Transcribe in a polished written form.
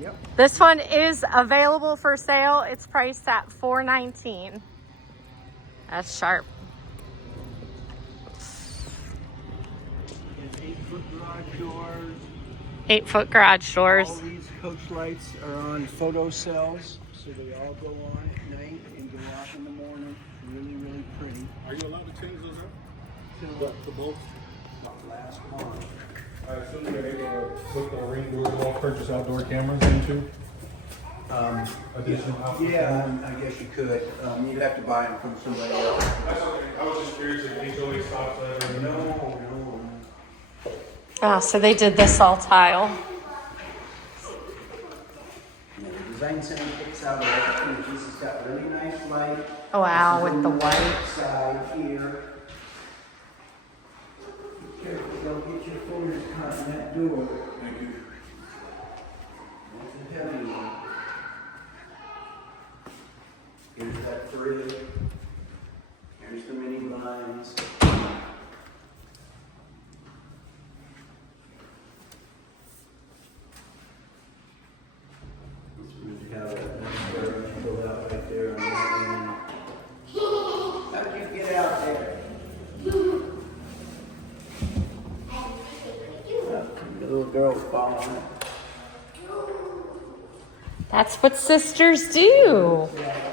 Yep. This one is available for sale. It's priced at $419. That's sharp. And 8-foot garage doors. 8-foot garage doors. All these coach lights are on photo cells, so they all go on at night and go off in the morning. Really, really pretty. Are you allowed to change those up? Till The bolts? last month. I assume you're able to put the ring doors, all purchase outdoor cameras into? Additional outdoor Yeah, cameras? I guess you could. You'd have to buy them from somebody else. That's okay. I was just curious if HOA stops that. No. Oh, so they did this all tile. The design center picks out everything. This has got really nice light. Oh, wow, This is with the on white. side here. Be careful, don't get your fingers caught in that door. Thank you. That's a heavy one. Here's that fridge. Here's the mini blinds. This would have that pulled out right there on that end. How did you get out there? The little girl's falling. That's what sisters do. Yeah.